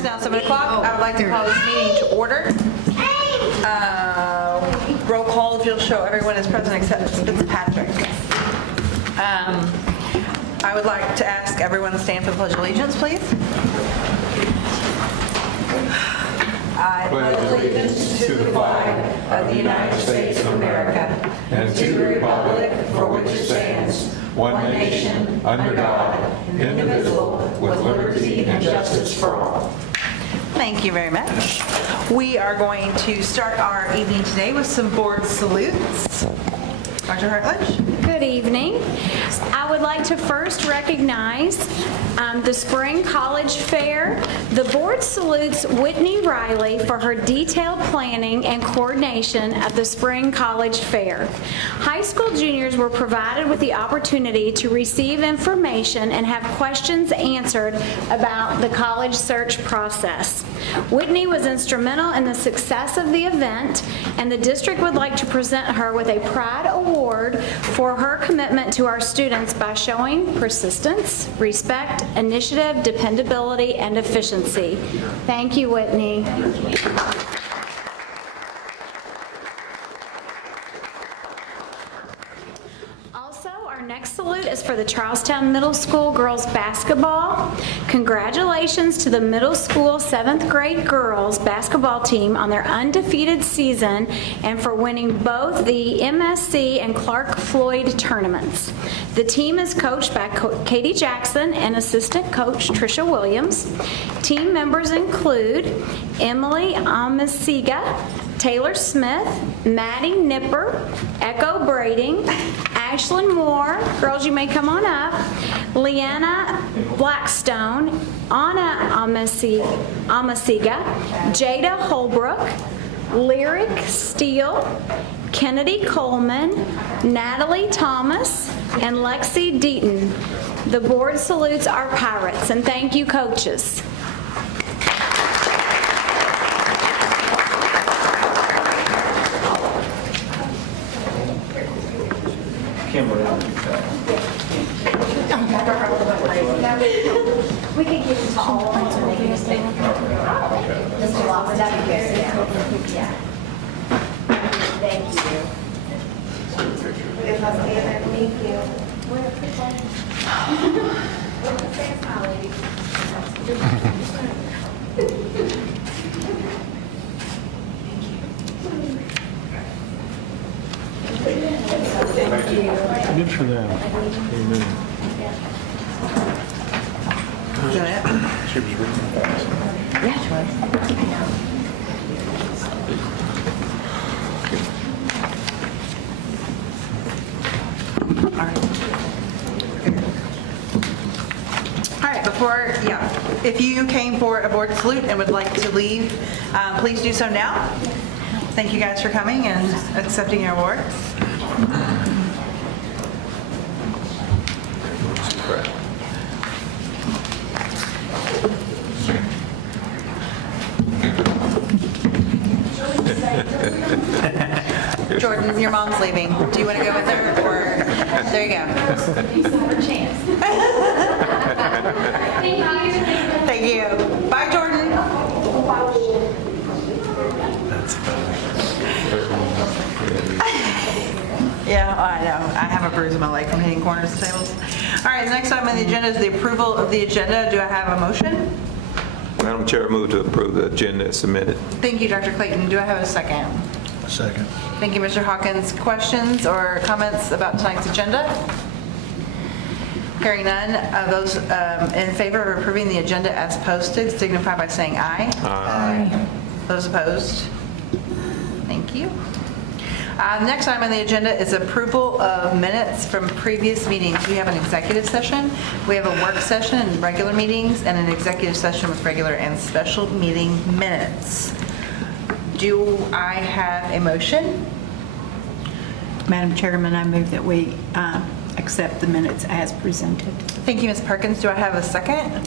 is now 7 o'clock. I would like to call this meeting to order. Roll call if you'll show everyone is present except Fitzpatrick. I would like to ask everyone to stand for the Pledge of Allegiance, please. I pledge allegiance to the flag of the United States of America and to the republic for which it stands, one nation, under God, indivisible, with liberty and justice for all. Thank you very much. We are going to start our evening today with some board salutes. Dr. Hartledge. Good evening. I would like to first recognize the Spring College Fair. The board salutes Whitney Riley for her detailed planning and coordination of the Spring College Fair. High school juniors were provided with the opportunity to receive information and have questions answered about the college search process. Whitney was instrumental in the success of the event, and the district would like to present her with a Pride Award for her commitment to our students by showing persistence, respect, initiative, dependability, and efficiency. Thank you, Whitney. Our next salute is for the Charlestown Middle School girls basketball. Congratulations to the middle school 7th grade girls basketball team on their undefeated season and for winning both the MSC and Clark Floyd tournaments. The team is coached by Katie Jackson and assistant coach Tricia Williams. Team members include Emily Amasiga, Taylor Smith, Maddie Nipper, Echo Brading, Ashlyn Moore, girls you may come on up, Leanna Blackstone, Anna Amasiga, Jada Holbrook, Lyric Steele, Kennedy Coleman, Natalie Thomas, and Lexi Deaton. The board salutes our Pirates, and thank you, coaches. Kimberly, We could give them all points or maybe just take Mr. Lawson, that'd be good. Yeah. Thank you. Thank you. good for them. Amen. Is that it? She was reading fast. Yeah, it was. All right, if you came for a board salute and would like to leave, please do so now. Thank you guys for coming and accepting your award. Jordan, your mom's leaving. Do you want to go with her, or there you go. Thank you. Bye, Jordan. That's funny. Yeah, I know. I have a bruise in my leg from hitting corners of tables. All right, the next item on the agenda is the approval of the agenda. Do I have a motion? Madam Chair, I move to approve the agenda as submitted. Thank you, Dr. Clayton. Do I have a second? Second. Thank you, Mr. Hawkins. Questions or comments about tonight's agenda? Hearing none, those in favor of approving the agenda as posted signify by saying aye. Aye. Those opposed? Thank you. The next item on the agenda is approval of minutes from previous meetings. We have an executive session, we have a work session and regular meetings, and an executive session with regular and special meeting minutes. Do I have a motion? Madam Chairman, I move that we accept the minutes as presented. Thank you, Ms. Perkins. Do I have a second?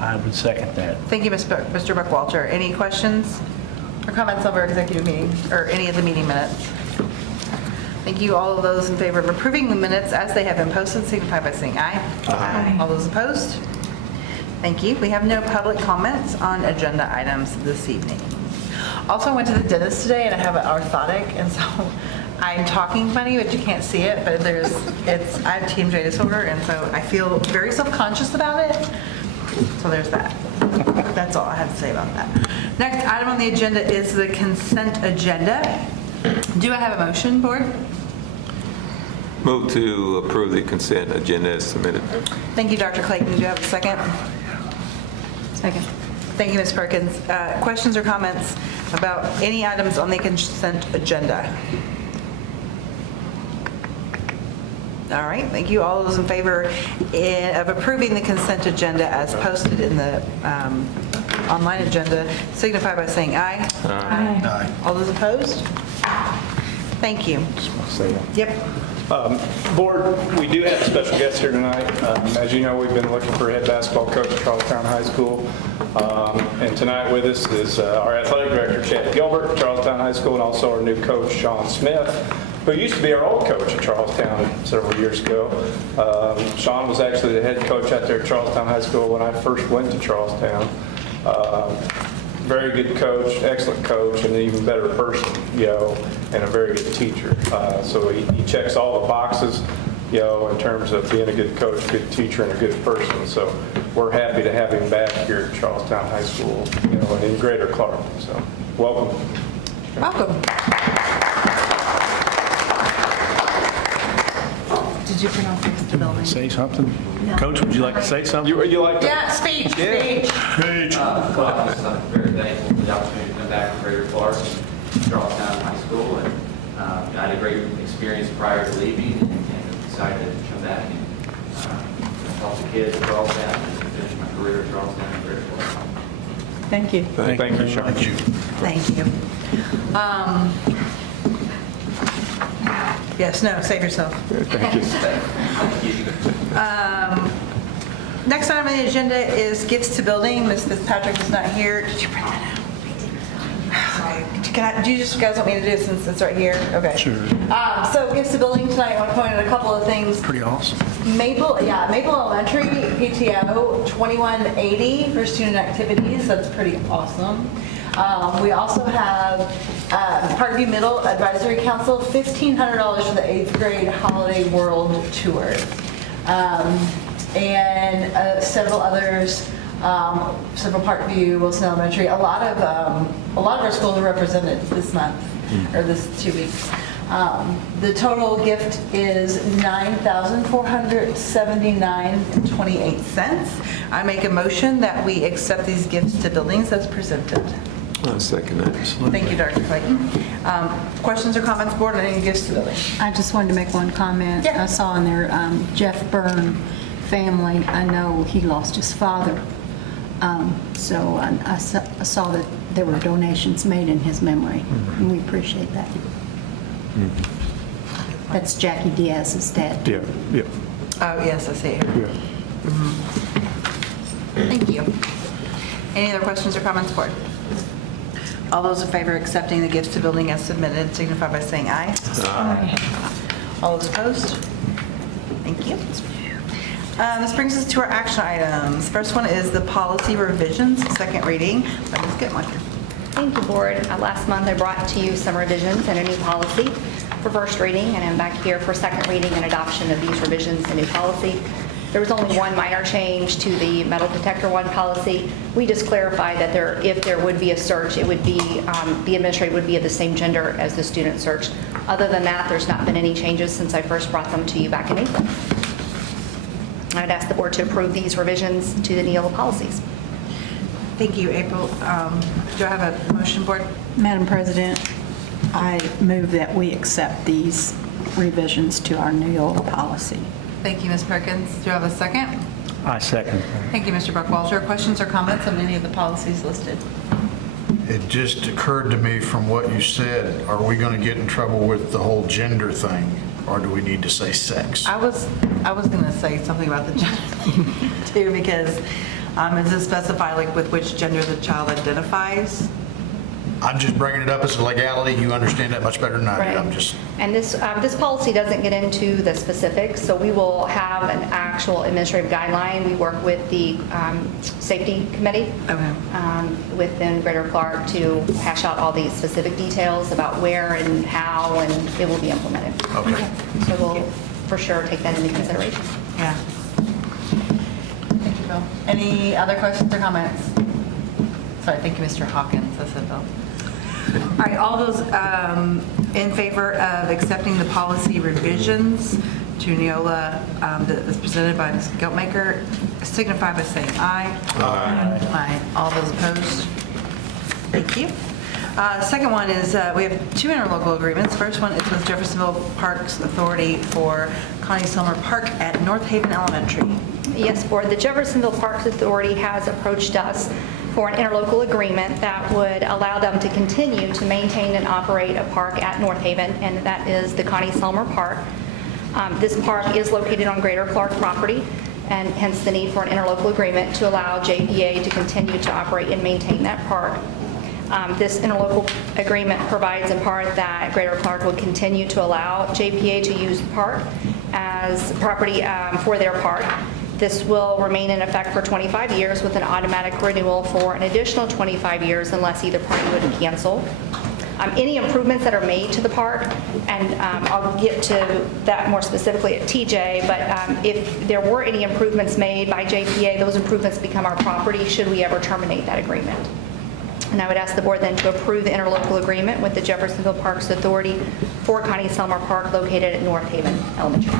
I would second that. Thank you, Mr. Buckwalter. Any questions or comments over executive meetings or any of the meeting minutes? Thank you. All of those in favor of approving the minutes as they have been posted signify by saying aye. Aye. All those opposed? Thank you. We have no public comments on agenda items this evening. Also, I went to the dentist today and I have an orthotic, and so I'm talking funny, but you can't see it, but I have TMJ disorder, and so I feel very self-conscious about it. So there's that. That's all I have to say about that. Next item on the agenda is the consent agenda. Do I have a motion, board? Move to approve the consent agenda as submitted. Thank you, Dr. Clayton. Do you have a second? Second. Thank you, Ms. Perkins. Questions or comments about any items on the consent agenda? All right, thank you. All those in favor of approving the consent agenda as posted in the online agenda signify by saying aye. Aye. All those opposed? Thank you. Yep. Board, we do have a special guest here tonight. As you know, we've been looking for a head basketball coach at Charlestown High School. And tonight with us is our athletic director, Chad Gilbert, at Charlestown High School, and also our new coach, Sean Smith, who used to be our old coach at Charlestown several years ago. Sean was actually the head coach out there at Charlestown High School when I first went to Charlestown. Very good coach, excellent coach, and an even better person, and a very good teacher. So he checks all the boxes, in terms of being a good coach, good teacher, and a good person. So we're happy to have him back here at Charlestown High School, and in Greater Clark. So welcome. Welcome. Did you pronounce the building? Say something? Coach, would you like to say something? You like that? Yeah, speech. Well, I'm very thankful for the opportunity to come back from Greater Clark, Charlestown High School, and I had a great experience prior to leaving, and decided to come back and help the kids at Charlestown and finish my career at Charlestown and Greater Clark. Thank you. Thank you, Sean. Thank you. Yes, no, save yourself. Thank you. Thank you. Next item on the agenda is gifts to building. Ms. Fitzpatrick is not here. Did you print that out? Okay. Do you just guys want me to do it since it's right here? Okay. Sure. So gifts to building tonight, I want to point out a couple of things. Pretty awesome. Maple Elementary PTO 2180 for student activities. That's pretty awesome. We also have Parkview Middle Advisory Council, $1,500 for the 8th grade Holiday World Tour. And several others, several Parkview, Wilson Elementary. A lot of our schools are represented this month, or this 2 weeks. The total gift is $9,479.28. I make a motion that we accept these gifts to buildings as presented. I'll second that. Thank you, Dr. Clayton. Questions or comments, board, on any gifts to buildings? I just wanted to make one comment. Yeah. I saw in there, Jeff Byrne family, I know he lost his father. So I saw that there were donations made in his memory, and we appreciate that. That's Jackie Diaz's dad. Yeah. Oh, yes, I see it here. Thank you. Any other questions or comments, board? All those in favor of accepting the gifts to building as submitted signify by saying aye. Aye. All those opposed? Thank you. This brings us to our action items. First one is the policy revisions, second reading. Let me just get one here. Thank you, Board. Last month, I brought to you some revisions and a new policy for first reading, and I'm back here for second reading and adoption of these revisions and new policy. There was only one minor change to the metal detector 1 policy. We just clarified that if there would be a search, it would be, the administrator would be of the same gender as the student search. Other than that, there's not been any changes since I first brought them to you back in April. I would ask the Board to approve these revisions to the Neola policies. Thank you, April. Do I have a motion, board? Madam President, I move that we accept these revisions to our Neola policy. Thank you, Ms. Perkins. Do you have a second? I second. Thank you, Mr. Buckwalter. Questions or comments on any of the policies listed? It just occurred to me from what you said, are we going to get in trouble with the whole gender thing, or do we need to say sex? I was going to say something about the gender too, because does it specify like with which gender the child identifies? I'm just bringing it up as a legality. You understand that much better than I do. I'm just, And this policy doesn't get into the specifics, so we will have an actual administrative guideline. We work with the safety committee within Greater Clark to hash out all these specific details about where and how, and it will be implemented. okay. So we'll for sure take that into consideration. Yeah. Thank you, Bill. Any other questions or comments? Sorry, thank you, Mr. Hawkins. I said Bill. All right, all those in favor of accepting the policy revisions to Neola that is presented by Ms. Geltmaker, signify by saying aye. Aye. Aye. All those opposed? Thank you. Second one is we have two interlocal agreements. First one is with Jeffersonville Parks Authority for Connie Selmer Park at North Haven Elementary. Yes, Board. The Jeffersonville Parks Authority has approached us for an interlocal agreement that would allow them to continue to maintain and operate a park at North Haven, and that is the Connie Selmer Park. This park is located on Greater Clark property, and hence the need for an interlocal agreement to allow JPA to continue to operate and maintain that park. This interlocal agreement provides in part that Greater Clark will continue to allow JPA to use the park as property for their park. This will remain in effect for 25 years with an automatic renewal for an additional 25 years unless either party would cancel. Any improvements that are made to the park, and I'll get to that more specifically at TJ, but if there were any improvements made by JPA, those improvements become our property should we ever terminate that agreement. And I would ask the board then to approve the interlocal agreement with the Jeffersonville Parks Authority for Connie Selmer Park located at North Haven Elementary.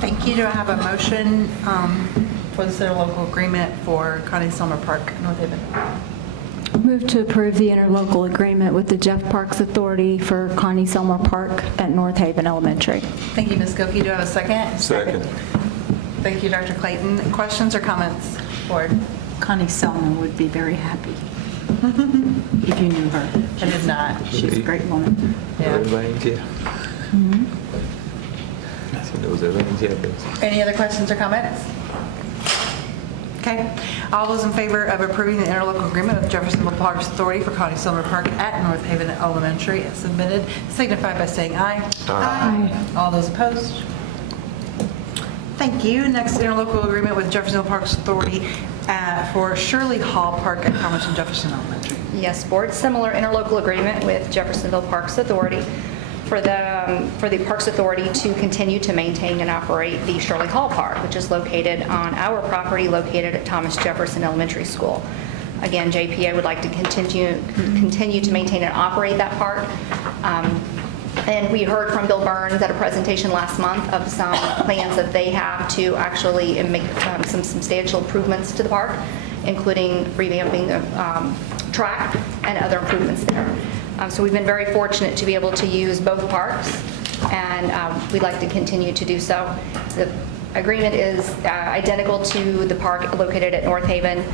Thank you. Do I have a motion for this interlocal agreement for Connie Selmer Park, North Haven? Move to approve the interlocal agreement with the Jeff Parks Authority for Connie Selmer Park at North Haven Elementary. Thank you, Ms. Gilkey. Do I have a second? Second. Thank you, Dr. Clayton. Questions or comments, board? Connie Selmer would be very happy if you knew her. I did not. She's a great woman. Yeah. Everybody's here. She knows everything's happening. Any other questions or comments? Okay. All those in favor of approving the interlocal agreement with Jeffersonville Parks Authority for Connie Selmer Park at North Haven Elementary as submitted, signify by saying aye. Aye. All those opposed? Thank you. Next interlocal agreement with Jeffersonville Parks Authority for Shirley Hall Park at Thomas and Jefferson Elementary. Yes, board, similar interlocal agreement with Jeffersonville Parks Authority for the Parks Authority to continue to maintain and operate the Shirley Hall Park, which is located on our property located at Thomas Jefferson Elementary School. Again, JPA would like to continue to maintain and operate that park. And we heard from Bill Burns at a presentation last month of some plans that they have to actually make some substantial improvements to the park, including revamping the track and other improvements there. So we've been very fortunate to be able to use both parks, and we'd like to continue to do so. The agreement is identical to the park located at North Haven.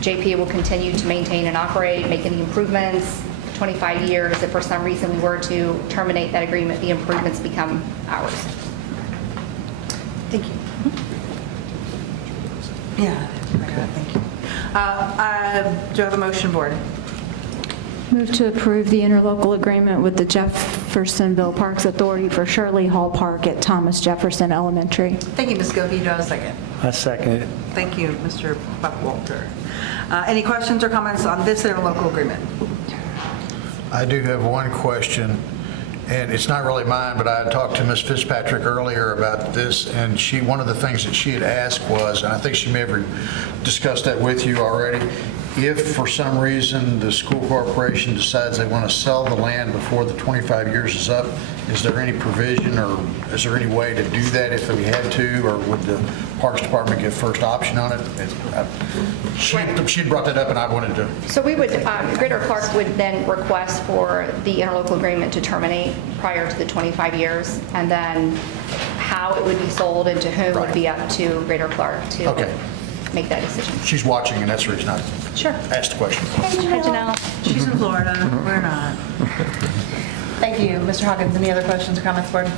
JPA will continue to maintain and operate, make any improvements. 25 years, if for some reason we were to terminate that agreement, the improvements become ours. Thank you. Yeah, thank you. Do I have a motion, board? Move to approve the interlocal agreement with the Jeffersonville Parks Authority for Shirley Hall Park at Thomas Jefferson Elementary. Thank you, Ms. Gilkey. Do I have a second? I second it. Thank you, Mr. Buckwalter. Any questions or comments on this interlocal agreement? I do have one question, and it's not really mine, but I had talked to Ms. Fitzpatrick earlier about this, and one of the things that she had asked was, and I think she may have discussed that with you already, if for some reason the school corporation decides they want to sell the land before the 25 years is up, is there any provision or is there any way to do that if we had to, or would the Parks Department get first option on it? She had brought that up and I wanted to. So we would, Greater Clark would then request for the interlocal agreement to terminate prior to the 25 years, and then how it would be sold and to whom would be up to Greater Clark to make that decision. She's watching, and that's the reason I asked the question. Hi, Janelle. She's in Florida. We're not. Thank you. Mr. Hawkins, any other questions or comments, board?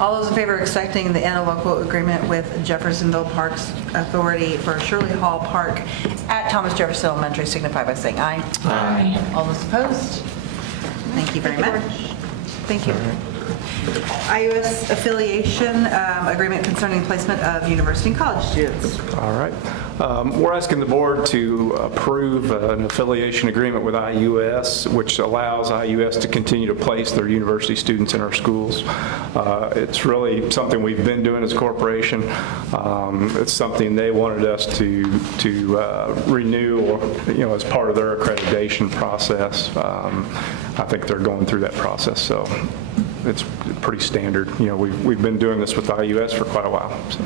All those in favor of accepting the interlocal agreement with Jeffersonville Parks Authority for Shirley Hall Park at Thomas Jefferson Elementary signify by saying aye. Aye. All those opposed? Thank you very much. Thank you. IUS affiliation agreement concerning placement of university and college students. All right. We're asking the board to approve an affiliation agreement with IUS, which allows IUS to continue to place their university students in our schools. It's really something we've been doing as a corporation. It's something they wanted us to renew, or, as part of their accreditation process. I think they're going through that process, so it's pretty standard. We've been doing this with IUS for quite a while. So.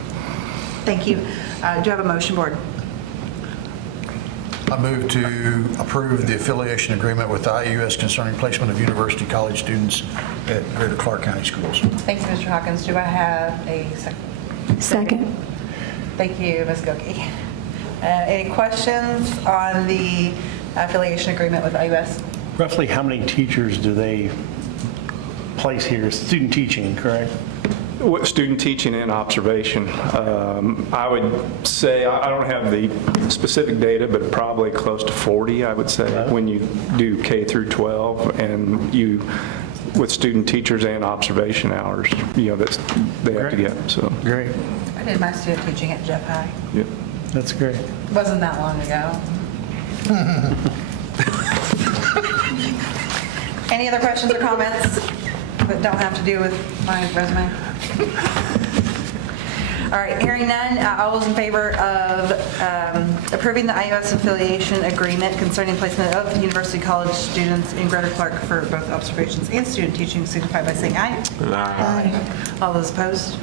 Thank you. Do you have a motion, board? I move to approve the affiliation agreement with IUS concerning placement of university college students at Greater Clark County Schools. Thank you, Mr. Hawkins. Do I have a second? Second. Thank you, Ms. Goki. Any questions on the affiliation agreement with IUS? Roughly how many teachers do they place here? Student teaching, correct? Student teaching and observation. I would say, I don't have the specific data, but probably close to 40, I would say, when you do K through 12 and with student teachers and observation hours, that they have to get. So Great. I did my student teaching at Jeff High. yeah. That's great. Wasn't that long ago. Any other questions or comments that don't have to do with my resume? All right, hearing none, all those in favor of approving the IUS affiliation agreement concerning placement of university college students in Greater Clark for both observations and student teaching signify by saying aye. Aye. All those opposed?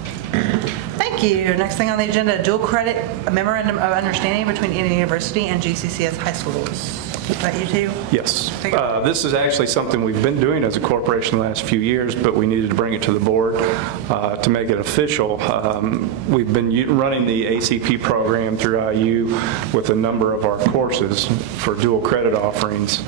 Thank you. Next thing on the agenda, dual credit memorandum of understanding between Indiana University and GCCS high schools. Is that you two? Yes. This is actually something we've been doing as a corporation the last few years, but we needed to bring it to the board to make it official. We've been running the ACP program through IU with a number of our courses for dual credit offerings.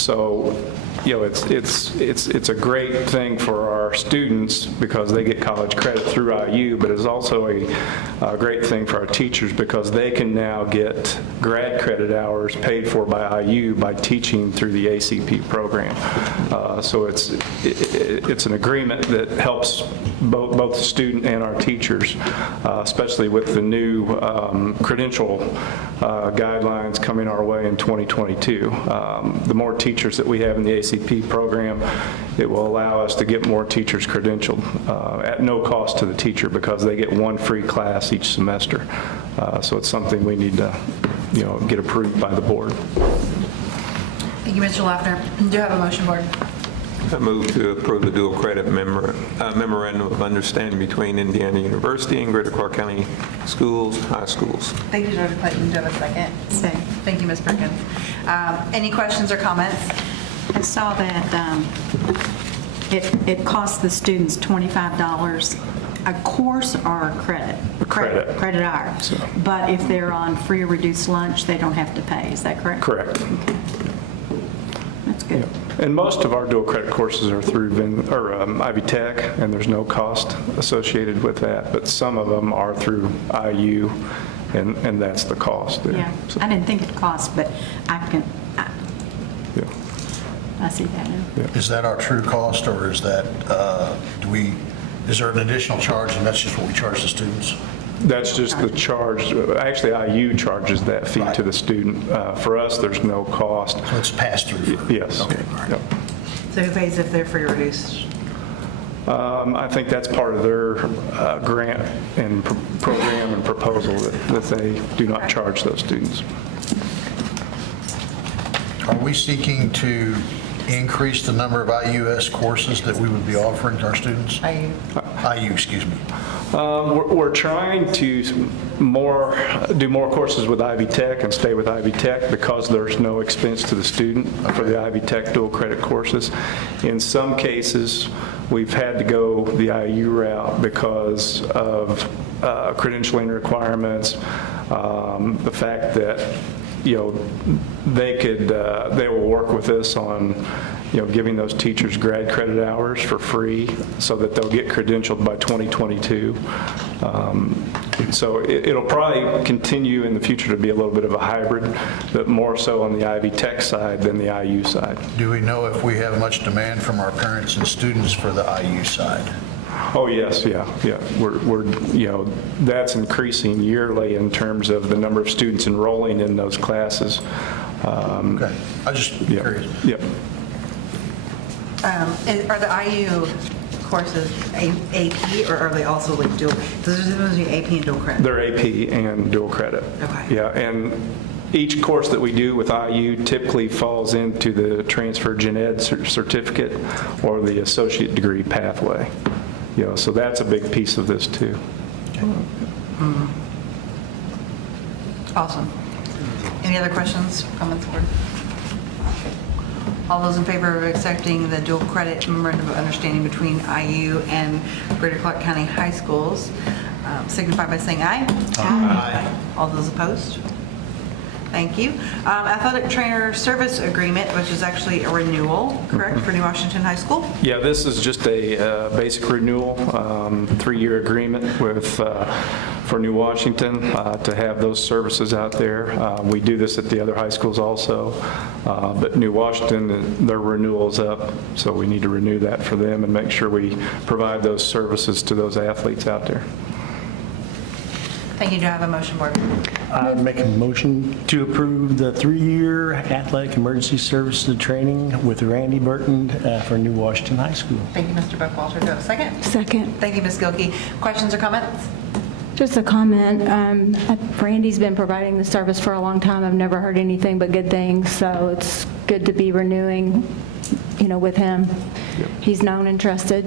So, it's a great thing for our students because they get college credit through IU, but it's also a great thing for our teachers because they can now get grad credit hours paid for by IU by teaching through the ACP program. So it's an agreement that helps both the student and our teachers, especially with the new credential guidelines coming our way in 2022. The more teachers that we have in the ACP program, it will allow us to get more teachers credentialed at no cost to the teacher because they get one free class each semester. So it's something we need to get approved by the board. Thank you, Mr. Laffner. Do you have a motion, board? I move to approve the dual credit memorandum of understanding between Indiana University and Greater Clark County Schools, high schools. Thank you, Dr. Clayton. Do you have a second? Second. Thank you, Ms. Perkins. Any questions or comments? I saw that it costs the students $25 a course or a credit? Credit. Credit hour. But if they're on free or reduced lunch, they don't have to pay. Is that correct? Correct. Okay. That's good. And most of our dual credit courses are through Ivy Tech, and there's no cost associated with that. But some of them are through IU, and that's the cost there. Yeah, So, I didn't think it cost, but I see that now. Is that our true cost, or is that, is there an additional charge, and that's just what we charge the students? That's just the charge. Actually, IU charges that fee to the student. For us, there's no cost. So it's passed through? Yes. Okay, all right. Yep. So who pays if they're free or reduced? I think that's part of their grant and program and proposal that they do not charge those students. Are we seeking to increase the number of IUS courses that we would be offering to our students? IU, excuse me. We're trying to do more courses with Ivy Tech and stay with Ivy Tech because there's no expense to the student for the Ivy Tech dual credit courses. In some cases, we've had to go the IU route because of credentialing requirements, the fact that they will work with us on giving those teachers grad credit hours for free so that they'll get credentialed by 2022. So it'll probably continue in the future to be a little bit of a hybrid, but more so on the Ivy Tech side than the IU side. Do we know if we have much demand from our parents and students for the IU side? Oh, yes, yeah. We're that's increasing yearly in terms of the number of students enrolling in those classes. Okay, I just curious. Yep. Are the IU courses AP, or are they also like dual? Those are supposed to be AP and dual credit? They're AP and dual credit. Okay. Yeah, and each course that we do with IU typically falls into the transfer gen ed certificate or the associate degree pathway. So that's a big piece of this too. Awesome. Any other questions, comments, board? All those in favor of accepting the dual credit memorandum of understanding between IU and Greater Clark County High Schools signify by saying aye. Aye. All those opposed? Thank you. Athletic trainer service agreement, which is actually a renewal, correct, for New Washington High School? Yeah, this is just a basic renewal, 3-year agreement with for New Washington to have those services out there. We do this at the other high schools also, but New Washington, their renewal's up, so we need to renew that for them and make sure we provide those services to those athletes out there. Thank you. Do I have a motion, board? I make a motion to approve the 3-year athletic emergency services training with Randy Burton for New Washington High School. Thank you, Mr. Buckwalter. Do I have a second? Second. Thank you, Ms. Gilkey. Questions or comments? Just a comment. Randy's been providing the service for a long time. I've never heard anything but good things, so it's good to be renewing, with him. Yep. He's known and trusted.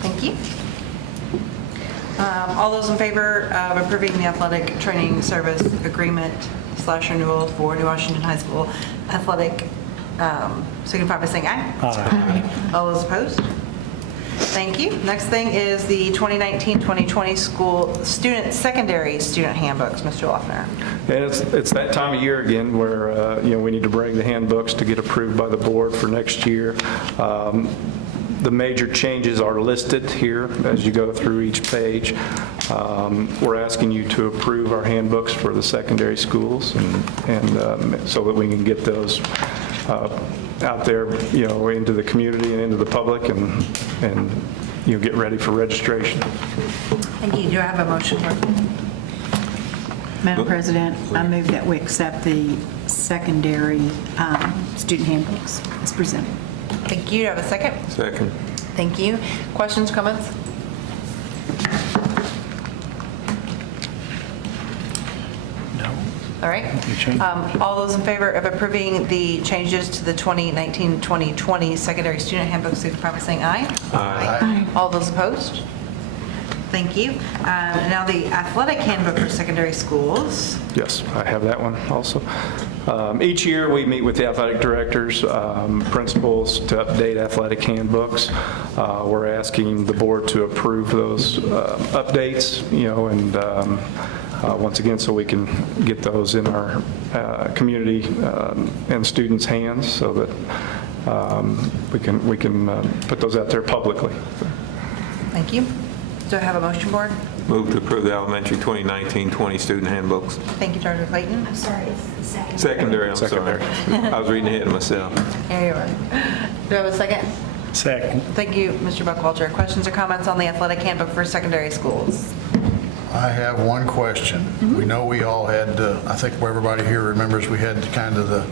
Thank you. All those in favor of approving the athletic training service agreement / renewal for New Washington High School athletic, signify by saying aye. Aye. All those opposed? Thank you. Next thing is the 2019-2020 school secondary student handbooks. Mr. Loeffner. And it's that time of year again where we need to bring the handbooks to get approved by the board for next year. The major changes are listed here as you go through each page. We're asking you to approve our handbooks for the secondary schools and so that we can get those out there, into the community and into the public and get ready for registration. Thank you. Do I have a motion? Madam President, I move that we accept the secondary student handbooks as presented. Thank you. Do I have a second? Second. Thank you. Questions, comments? No. All right. change. All those in favor of approving the changes to the 2019-2020 secondary student handbook, signify by saying aye. Aye. All those opposed? Thank you. Now the athletic handbook for secondary schools. Yes, I have that one also. Each year, we meet with the athletic directors, principals to update athletic handbooks. We're asking the board to approve those updates, and once again, so we can get those in our community and students' hands so that we can put those out there publicly. Thank you. Do I have a motion, board? Move to approve the elementary 2019-20 student handbooks. Thank you, Dr. Clayton. I'm sorry, it's the second. Secondary, I'm sorry. Secondary. I was reading ahead of myself. Here you are. Do I have a second? Second. Thank you, Mr. Buckwalter. Questions or comments on the athletic handbook for secondary schools? I have one question. We know we all had, I think everybody here remembers, we had kind of the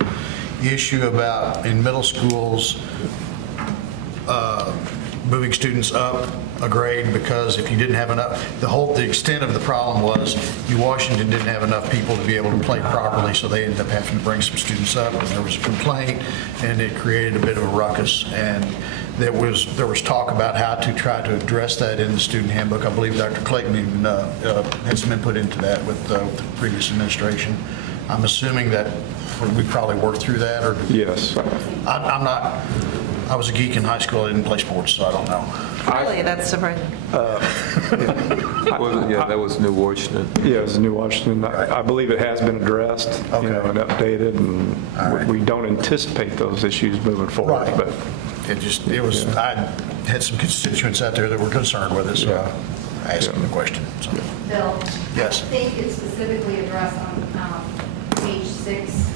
issue about in middle schools moving students up a grade because if you didn't have enough, the extent of the problem was New Washington didn't have enough people to be able to play properly, so they ended up having to bring some students up, and there was a complaint, and it created a bit of a ruckus, and there was talk about how to try to address that in the student handbook. I believe Dr. Clayton even had some input into that with the previous administration. I'm assuming that we probably worked through that, or? Yes. I was a geek in high school. I didn't play sports, so I don't know. Really, that's surprising. Yeah, that was New Washington. Yeah, it was New Washington. I believe it has been addressed, Okay. and updated, and right. we don't anticipate those issues moving forward. Right. But I had some constituents out there that were concerned with it, so asking the question. So, Bill? Yes. I think it's specifically addressed on page 6,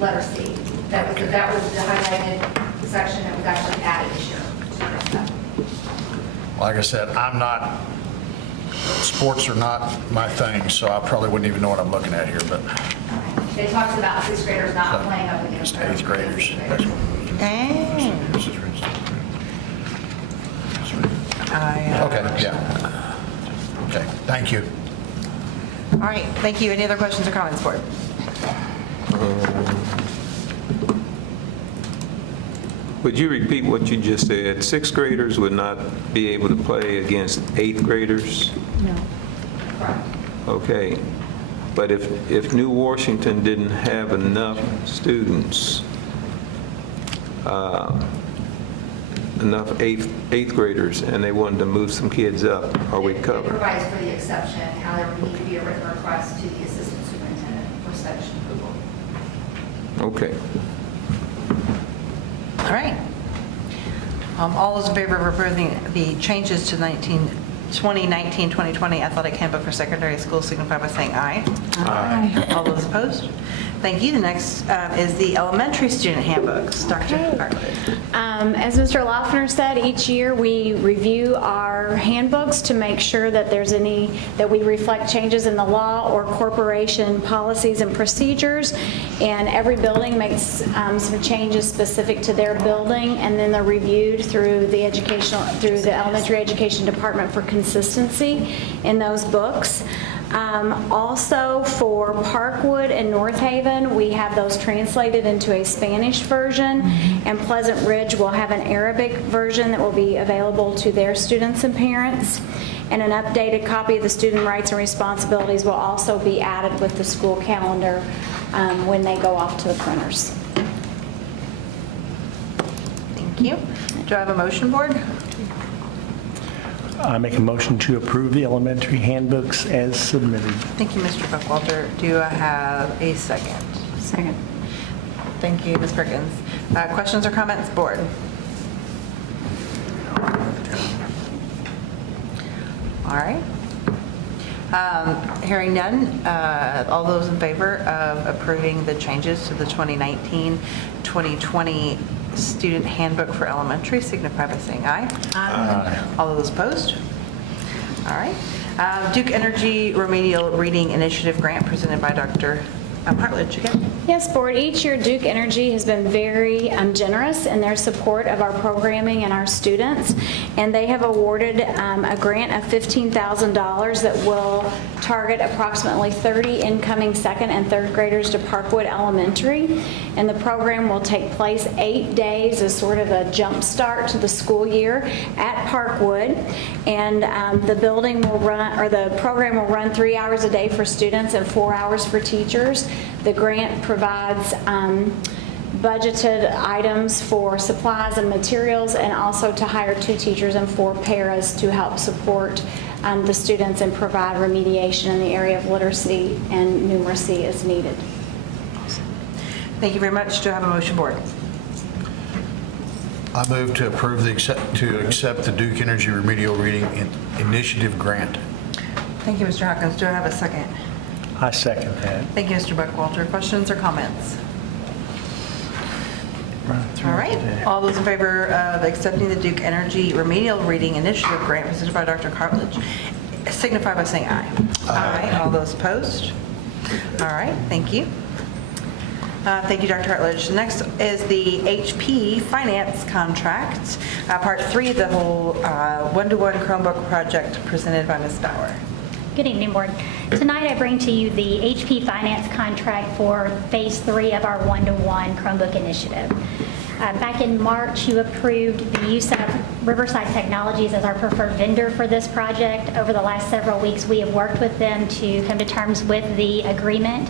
letter C. That was the highlighted section that was actually added this year to address that. Like I said, sports are not my thing, so I probably wouldn't even know what I'm looking at here, but It talks about 6th graders not playing up against just 8th graders. That's what it is. Dang. Okay, yeah. Okay, thank you. All right, thank you. Any other questions or comments, board? Would you repeat what you just said? 6th graders would not be able to play against 8th graders? No. Okay. But if New Washington didn't have enough students, enough eighth graders, and they wanted to move some kids up, are we It covered? provides for the exception, how there would need to be a written request to the assistant superintendent for such approval. Okay. All right. All those in favor of approving the changes to 2019-2020 athletic handbook for secondary schools signify by saying aye. Aye. All those opposed? Thank you. The next is the elementary student handbooks. Dr. Hartledge. As Mr. Loeffner said, each year we review our handbooks to make sure that that we reflect changes in the law or corporation policies and procedures. And every building makes some changes specific to their building, and then they're reviewed through the elementary education department for consistency in those books. Also for Parkwood and North Haven, we have those translated into a Spanish version, and Pleasant Ridge will have an Arabic version that will be available to their students and parents. And an updated copy of the student rights and responsibilities will also be added with the school calendar when they go off to the printers. Thank you. Do I have a motion, board? I make a motion to approve the elementary handbooks as submitted. Thank you, Mr. Buckwalter. Do I have a second? Second. Thank you, Ms. Perkins. Questions or comments, board? All right. Hearing none, all those in favor of approving the changes to the 2019-2020 student handbook for elementary signify by saying aye. Aye. All those opposed? All right. Duke Energy Remedial Reading Initiative Grant presented by Dr. Hartledge again. Yes, Board, each year Duke Energy has been very generous in their support of our programming and our students, and they have awarded a grant of $15,000 that will target approximately 30 incoming second and third graders to Parkwood Elementary, and the program will take place 8 days as sort of a jump start to the school year at Parkwood, and the building will run, or the program will run 3 hours a day for students and 4 hours for teachers. The grant provides budgeted items for supplies and materials, and also to hire 2 teachers and 4 paras to help support the students and provide remediation in the area of literacy and numeracy as needed. Thank you very much. Do I have a motion, board? I move to approve to accept the Duke Energy Remedial Reading Initiative Grant. Thank you, Mr. Hawkins. Do I have a second? I second that. Thank you, Mr. Buckwalter. Questions or comments? All right. All those in favor of accepting the Duke Energy Remedial Reading Initiative Grant presented by Dr. Cartledge signify by saying aye. Aye. All those opposed? All right. Thank you. Thank you, Dr. Hartledge. Next is the HP finance contract, part 3 of the whole one-to-one Chromebook project presented by Ms. Bauer. Good evening, Board. Tonight I bring to you the HP Finance contract for Phase 3 of our one-to-one Chromebook initiative. Back in March, you approved the use of Riverside Technologies as our preferred vendor for this project. Over the last several weeks, we have worked with them to come to terms with the agreement.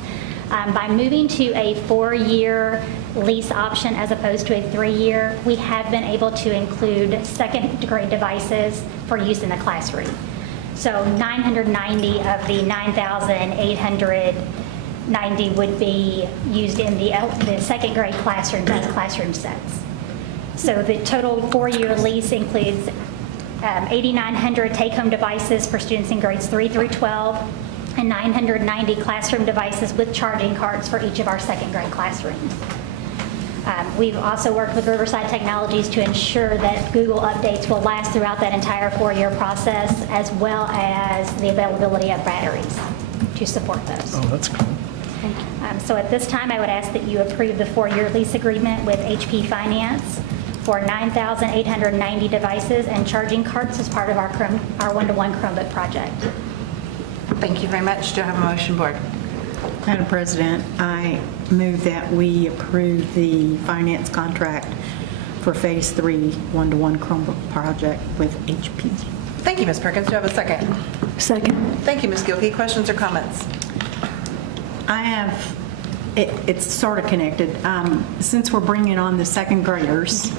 By moving to a 4-year lease option as opposed to a 3-year, we have been able to include second-grade devices for use in the classroom. So 990 of the 9,890 would be used in the second grade classrooms as classroom sets. So the total 4-year lease includes 8,900 take-home devices for students in grades 3 through 12, and 990 classroom devices with charging cards for each of our second grade classrooms. We've also worked with Riverside Technologies to ensure that Google updates will last throughout that entire 4-year process, as well as the availability of batteries to support those. Oh, that's cool. So at this time, I would ask that you approve the 4-year lease agreement with HP Finance for 9,890 devices and charging carts as part of our one-to-one Chromebook project. Thank you very much. Do I have a motion, board? Madam President, I move that we approve the finance contract for Phase 3 one-to-one Chromebook project with HP. Thank you, Ms. Perkins. Do I have a second? Second. Thank you, Ms. Gilkey. Questions or comments? I have, it's sort of connected. Since we're bringing on the second graders,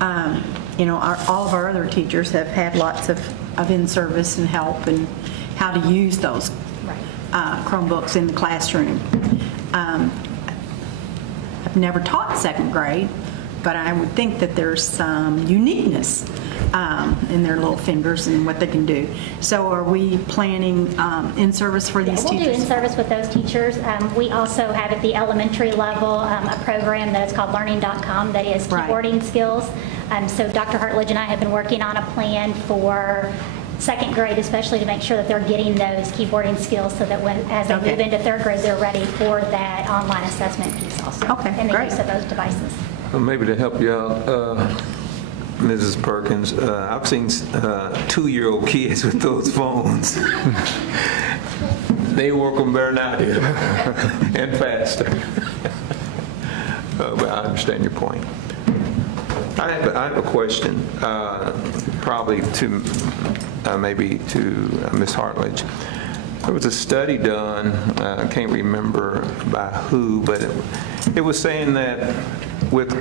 all of our other teachers have had lots of in-service and help and how to use those Chromebooks in the classroom. I've never taught second grade, but I would think that there's some uniqueness in their little fingers and what they can do. So are we planning in-service for these We'll do teachers? in-service with those teachers. We also have at the elementary level a program that is called learning.com that is keyboarding skills. So Dr. Hartledge and I have been working on a plan for second grade, especially to make sure that they're getting those keyboarding skills so that as they move into third grade, they're ready for that online assessment piece also. And the use of those devices. Well, maybe to help you out, Mrs. Perkins, I've seen 2-year-old kids with those phones. They work them better than I do, and faster. But I understand your point. I have a question, probably to maybe to Ms. Hartledge. There was a study done, I can't remember by who, but it was saying that with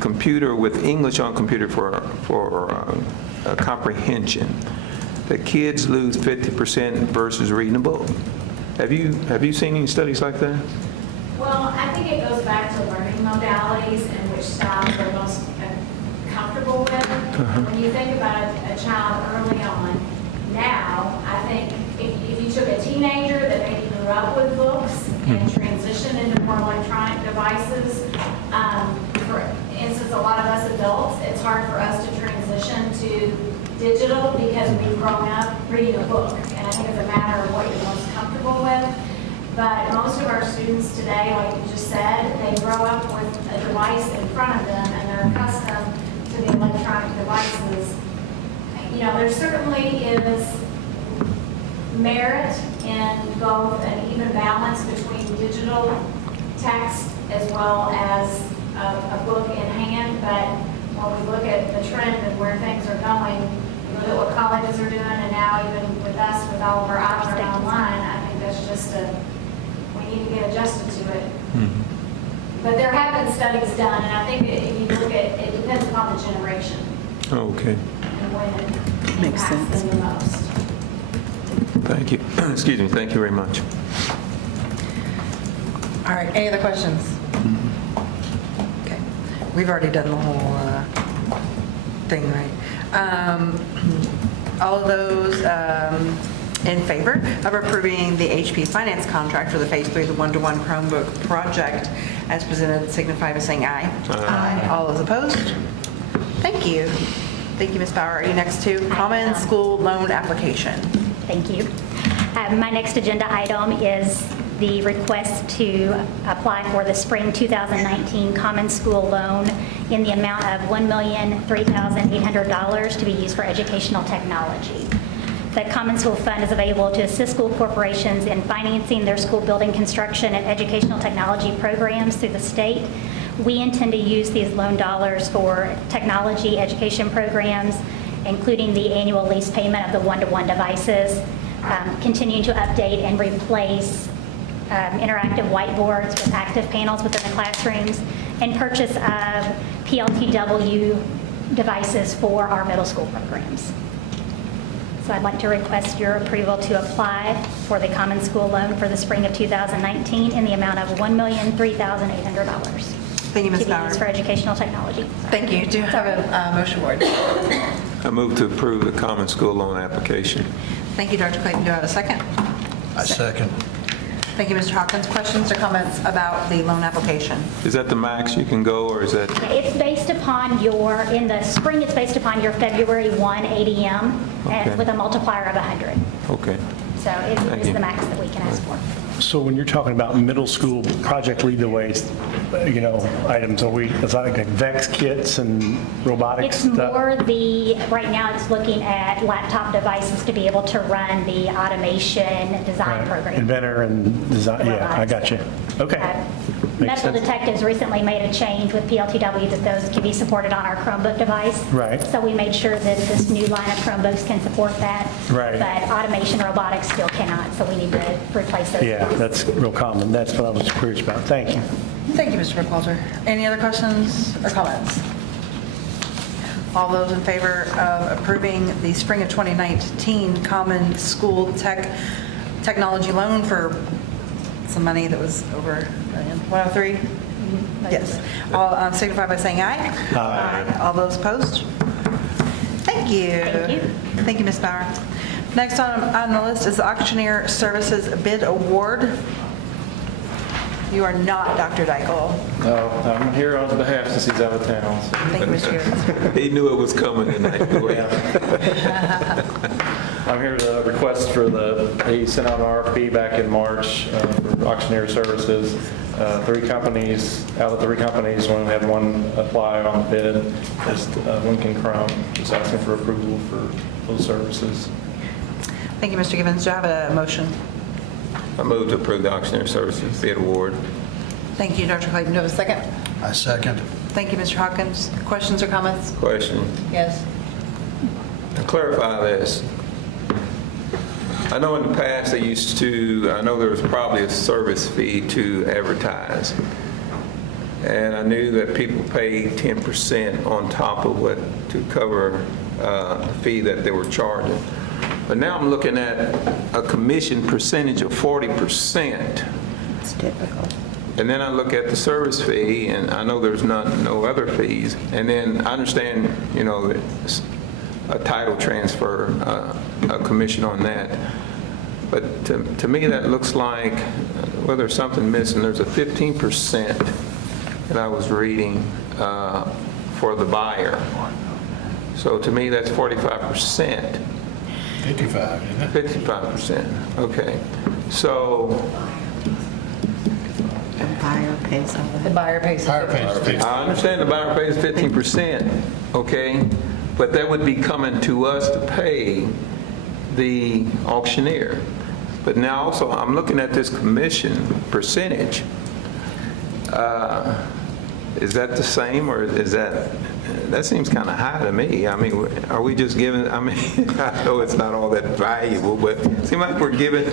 computer, with English on computer for comprehension, that kids lose 50% versus reading a book. Have you seen any studies like that? Well, I think it goes back to learning modalities and which styles they're most comfortable with. When you think about a child early on, now, I think if you took a teenager that maybe grew up with books and transitioned into more electronic devices, for instance, a lot of us adults, it's hard for us to transition to digital because we've grown up reading a book. And I think it's a matter of what you're most comfortable with. But most of our students today, like you just said, they grow up with a device in front of them and they're accustomed to the electronic devices. There certainly is merit in both an even balance between digital text as well as a book in hand. But when we look at the trend and where things are going, we look at what colleges are doing, and now even with us, with all of our options online, I think that's just we need to get adjusted to it. But there have been studies done, and I think if you look at it, depends upon the generation. Okay. And when it impacts them the most. Thank you. Excuse me. Thank you very much. All right, any other questions? Okay, we've already done the whole thing, right? All of those in favor of approving the HP Finance contract for the Phase 3, the one-to-one Chromebook project as presented, signify by saying aye. Aye. All those opposed? Thank you. Thank you, Ms. Bauer. Are you next to Common School Loan Application? Thank you. My next agenda item is the request to apply for the spring 2019 Common School Loan in the amount of $1,003,800 to be used for educational technology. The Common School Fund is available to assist school corporations in financing their school building construction and educational technology programs through the state. We intend to use these loan dollars for technology education programs, including the annual lease payment of the one-to-one devices, continuing to update and replace interactive whiteboards with active panels within the classrooms, and purchase of PLTW devices for our middle school programs. So I'd like to request your approval to apply for the Common School Loan for the spring of 2019 in the amount of $1,003,800. Thank you, Ms. To be Bauer. used for educational technology. Thank you. Do you have a motion, board? I move to approve the common school loan application. Thank you, Dr. Clayton. Do I have a second? I second. Thank you, Mr. Hawkins. Questions or comments about the loan application? Is that the max you can go, or is that? It's based upon in the spring, it's based upon your February 1 ADM Okay. with a multiplier of 100. Okay. So it Thank is you. the max that we can ask for. So when you're talking about middle school project lead the way, items, it's like VEX kits and robotics It's stuff? more right now it's looking at laptop devices to be able to run the automation design Right. program. Inventor and design, yeah, I got you. Okay. Makes Medical sense. detectives recently made a change with PLTW that those can be supported on our Chromebook device. Right. So we made sure that this new line of Chromebooks can support that. Right. But automation robotics still cannot, so we need to replace those. Yeah, that's real common. That's what I was curious about. Thank you. Thank you, Mr. Burkhalter. Any other questions or comments? All those in favor of approving the spring of 2019 Common School Technology Loan for some money that was over $1 million, 103? Yes. All signify by saying aye. Aye. All those opposed? Thank you. Thank you. Thank you, Ms. Bauer. Next on the list is the Auctioneer Services Bid Award. You are not Dr. Dykle. No, I'm here on behalf since he's out of town. So. Thank you, Mr. Gibbons. He knew it was coming tonight. I'm here to request he sent out an RFP back in March for auctioneer services. Three companies, out of the 3 companies, we only had one apply on the bid. Just Lincoln Chrome, just asking for approval for those services. Thank you, Mr. Gibbons. Do I have a motion? I move to approve the auctioneer services bid award. Thank you, Dr. Clayton. Do I have a second? I second. Thank you, Mr. Hawkins. Questions or comments? Question. Yes. To clarify this, I know in the past I know there was probably a service fee to advertise. And I knew that people paid 10% on top of to cover the fee that they were charging. But now I'm looking at a commission percentage of 40%. It's typical. And then I look at the service fee, and I know there's no other fees. And then I understand, a title transfer, a commission on that. But to me, that looks like, well, there's something missing. There's a 15% that I was reading for the buyer. So to me, that's 45%. 55, isn't it? 55%, okay. So The buyer pays all of The it. buyer pays. Higher pays 50. I understand the buyer pays 15%, okay? But that would be coming to us to pay the auctioneer. But now also, I'm looking at this commission percentage. Is that the same, or is that seems kind of high to me? I mean, are we just giving, I know it's not all that valuable, but it seems like we're giving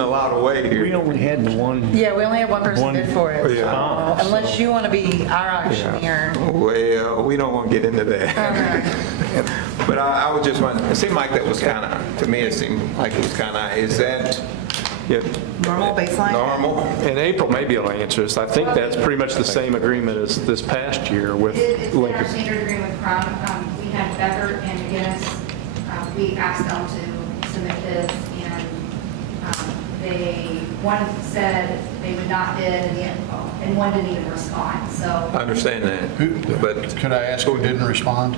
a lot away here. We only had the one. Yeah, we only have one person bid for it. Yeah. Unless you want to be our auctioneer. Well, we don't want to get into that. But I was just wondering, it seemed like that was kind of, to me, it seemed like it was kind of, is that Normal baseline? normal? And April may be able to answer this. I think that's pretty much the same agreement as this past year with It's in our Lincoln. standard agreement with Crown. We had Becker and McGinnis. We asked them to submit this, and one said they would not bid, and one didn't even respond, so. I understand that, but Could I ask who didn't respond?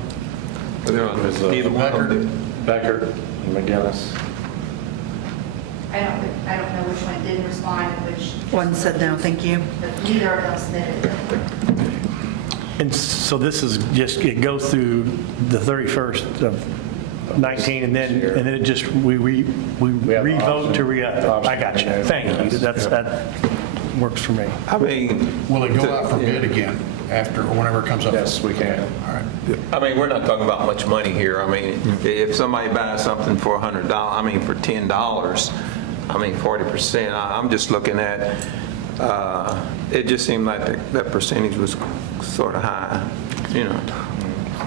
neither one of them. Becker and McGinnis. I don't know which one didn't respond, and which. One said no, thank you. But neither of them submitted. And so this is just, it goes through the 31st of 19, and then it just, we have the revote to re-up. option. I got you. Thank you. That works for me. I mean, Will it go out for bid again after, or whenever it comes up? Yes, we can. All right. I mean, we're not talking about much money here. I mean, if somebody buys something for $100, I mean, for $10, I mean, 40%, I'm just looking at, it just seemed like that percentage was sort of high,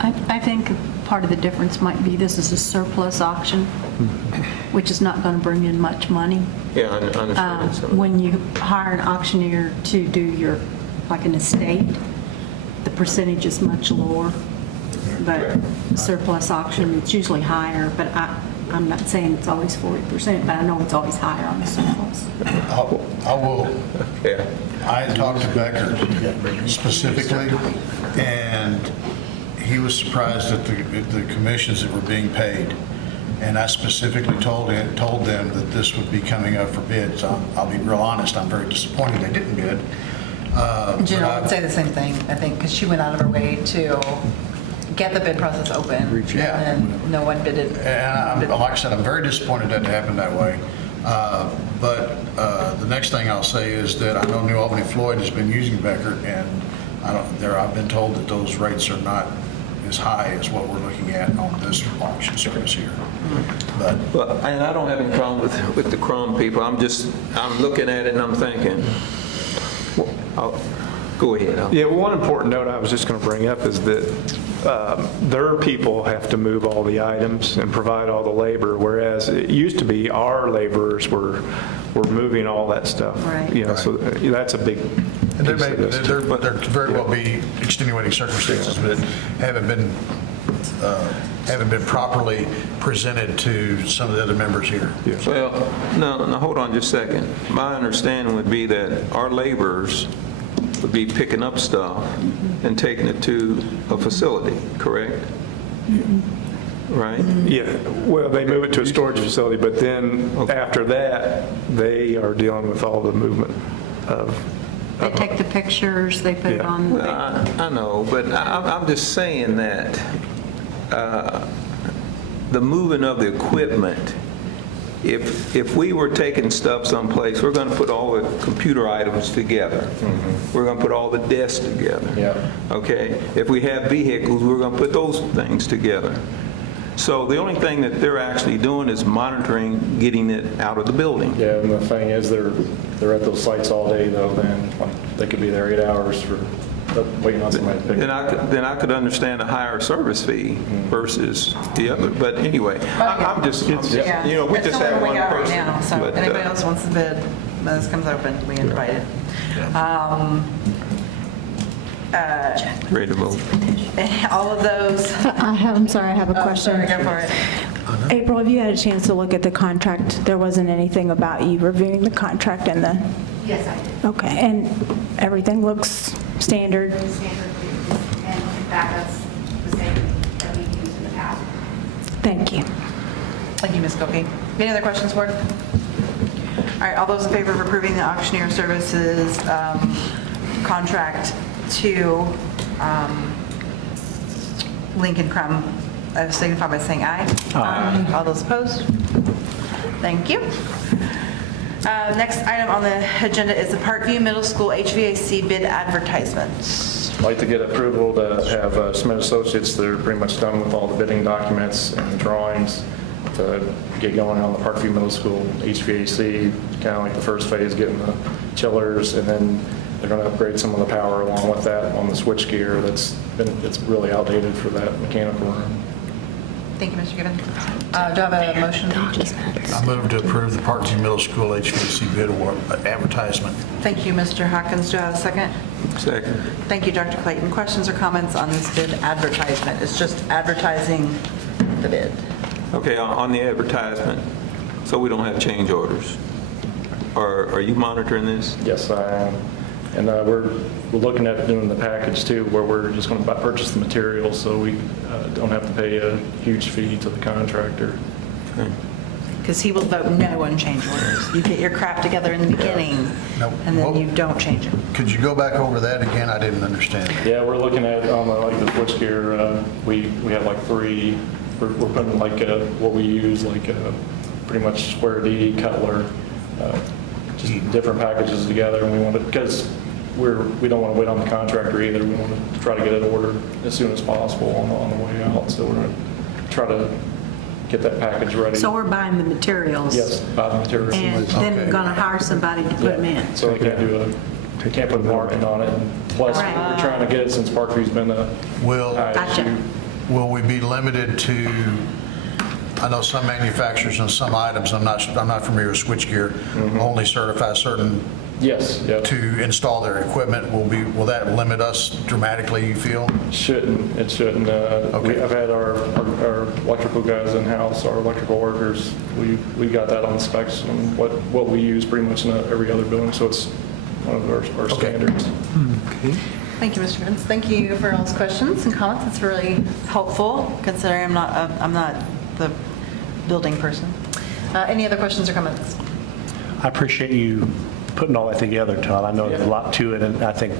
I think part of the difference might be this is a surplus auction, which is not going to bring in much money. Yeah, I understand. So- When you hire an auctioneer to do like an estate, the percentage is much lower. but surplus auction, it's usually higher, but I'm not saying it's always 40%, but I know it's always higher on the surplus. I will, Yeah. I had talked to Becker specifically, and he was surprised at the commissions that were being paid. And I specifically told them that this would be coming up for bid. So I'll be real honest, I'm very disappointed they didn't bid. Jen would say the same thing, I think, because she went out of her way to get the bid process open. Yeah. And no one bidded. And like I said, I'm very disappointed that it happened that way. But the next thing I'll say is that I know New Albany Floyd has been using Becker, and I've been told that those rates are not as high as what we're looking at on this auction service here. But And I don't have any problem with the Crum people. I'm looking at it and I'm thinking, go ahead. Yeah, well, one important note I was just going to bring up is that their people have to move all the items and provide all the labor, whereas it used to be our laborers were moving all that stuff. Right. You know, so that's a big And piece of this, too. there could very well be extenuating circumstances that haven't been properly presented to some of the other members here. Well, no, hold on just a second. My understanding would be that our laborers would be picking up stuff and taking it to a facility, correct? Right? Yeah, well, they move it to a storage facility, but then after that, they are dealing with all the movement of. They take the pictures, they put it on. Well, I know, but I'm just saying that the moving of the equipment, if we were taking stuff someplace, we're going to put all the computer items together. We're going to put all the desks together. Yeah. Okay? If we have vehicles, we're going to put those things together. So the only thing that they're actually doing is monitoring getting it out of the building. Yeah, and the thing is, they're at those sites all day, though, then, like, they could be there 8 hours for waiting on somebody to pick it up. Then I could understand a higher service fee versus the other. But anyway, I'm just, we just have one Right person. now, so but, anybody else wants to bid, when this comes open, we invite it. Ready to vote. All of those. I'm sorry, I have a question. Sorry, go for it. April, have you had a chance to look at the contract? There wasn't anything about you reviewing the contract and the... Yes, I did. Okay, and everything looks standard? Standard, and in fact, that's the same that we've used in the past. Thank you. Thank you, Ms. Skokie. Any other questions, board? All right, all those in favor of approving the auctioneer services contract to Lincoln Crum, signify by saying aye. Aye. All those opposed? Thank you. Next item on the agenda is the Parkview Middle School HVAC bid advertisement. I'd like to get approval to have Smith Associates, they're pretty much done with all the bidding documents and drawings to get going on the Parkview Middle School HVAC, kind of like the first phase, getting the chillers, and then they're going to upgrade some of the power along with that on the switch gear it's really outdated for that mechanical room. Thank you, Mr. Gibbon. Do I have a motion? I move to approve the Parkview Middle School HVAC bid award advertisement. Thank you, Mr. Hawkins. Do I have a second? Second. Thank you, Dr. Clayton. Questions or comments on this bid advertisement? It's just advertising the bid. Okay, on the advertisement, so we don't have change orders. Are you monitoring this? Yes, I am. And we're looking at doing the package too, where we're just going to purchase the materials so we don't have to pay a huge fee to the contractor. Okay. Because he will vote no on change orders. You get your crap together in the beginning, Nope. and then you don't change it. Could you go back over that again? I didn't understand. Yeah, we're looking at like the switch gear. We have like 3. We're putting like what we use, like pretty much square D, Cutler, just different packages together. And we want to, because we don't want to wait on the contractor either. We want to try to get it ordered as soon as possible on the way out. So we're going to try to get that package ready. So we're buying the materials? Yes, buy the materials. And then we're going to hire somebody to put them in? So we can't put a marking on it. And plus, Right. we're trying to get it since Parkview's been a high Gotcha. issue. Will we be limited to, I know some manufacturers and some items, I'm not familiar with switchgear, only certify certain Yes, yep. to install their equipment. Will that limit us dramatically, you feel? Shouldn't, it shouldn't. Okay. I've had our electrical guys in-house, our electrical workers, we got that on the specs and what we use pretty much in every other building, so it's one of our standards. Thank you, Mr. Vince. Thank you for all those questions and comments. It's really helpful considering I'm not the building person. Any other questions or comments? I appreciate you putting all that together, Todd. I know there's a lot to it, and I think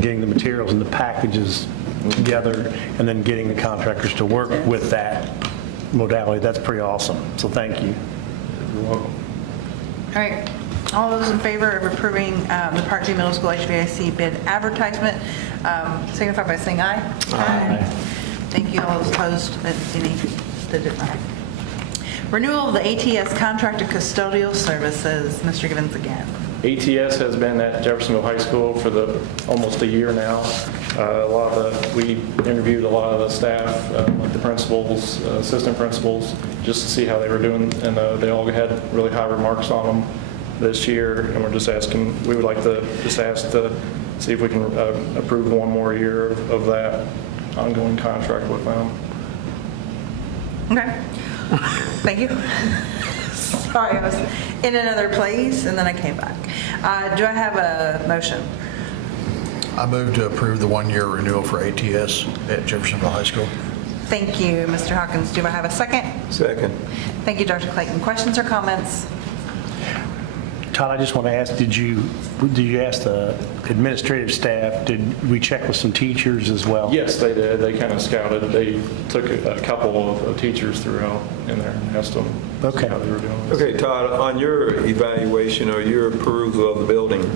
getting the materials and the packages together and then getting the contractors to work with that modality, that's pretty awesome. So thank you. You're welcome. All right. All those in favor of approving the Park View Middle School HVAC bid advertisement, signify by saying aye. Aye. Thank you. All those opposed, any that did not. Renewal of the ATS contracted custodial services. Mr. Givens again. ATS has been at Jeffersonville High School for almost a year now. We interviewed a lot of the staff, like the principals, assistant principals, just to see how they were doing, and they all had really high remarks on them this year, and we're just asking, we would like to just ask to see if we can approve one more year of that ongoing contract with them. Okay. Thank you. Sorry, I was in another place and then I came back. Do I have a motion? I move to approve the one-year renewal for ATS at Jeffersonville High School. Thank you, Mr. Hawkins. Do I have a second? Second. Thank you, Dr. Clayton. Questions or comments? Todd, I just want to ask, did you ask the administrative staff, did we check with some teachers as well? Yes, they did. They kind of scouted. They took a couple of teachers throughout in there and asked them how they were doing. Okay, Todd, on your evaluation or your approval of the building,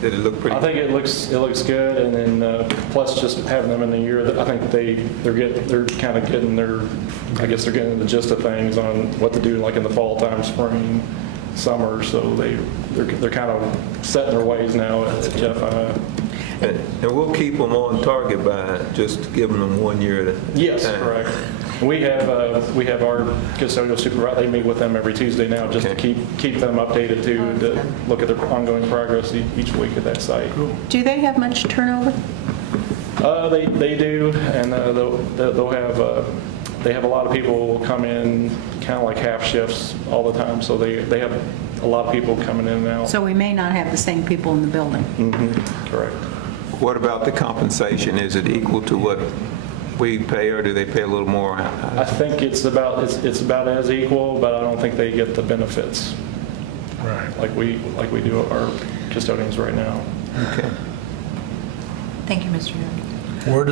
did it look pretty? I think it looks good, and then plus just having them in the year, I think they're kind of getting they're getting the gist of things on what to do, like in the fall time, spring, summer. So they're kind of setting their ways now at Jeff. And we'll keep them on target by just giving them 1 year at a time. Yes, correct. We have our custodial supervisor. They meet with them every Tuesday now, just to keep them updated too, to look at their ongoing progress each week at that site. Do they have much turnover? They do, and they'll have they have a lot of people come in, kind of like half shifts all the time. So they have a lot of people coming in and out. So we may not have the same people in the building. Mm-hmm. Correct. What about the compensation? Is it equal to what we pay, or do they pay a little more? I think it's about as equal, but I don't think they get the benefits like we do our custodians right now. Okay. Thank you, Mr. Young. Where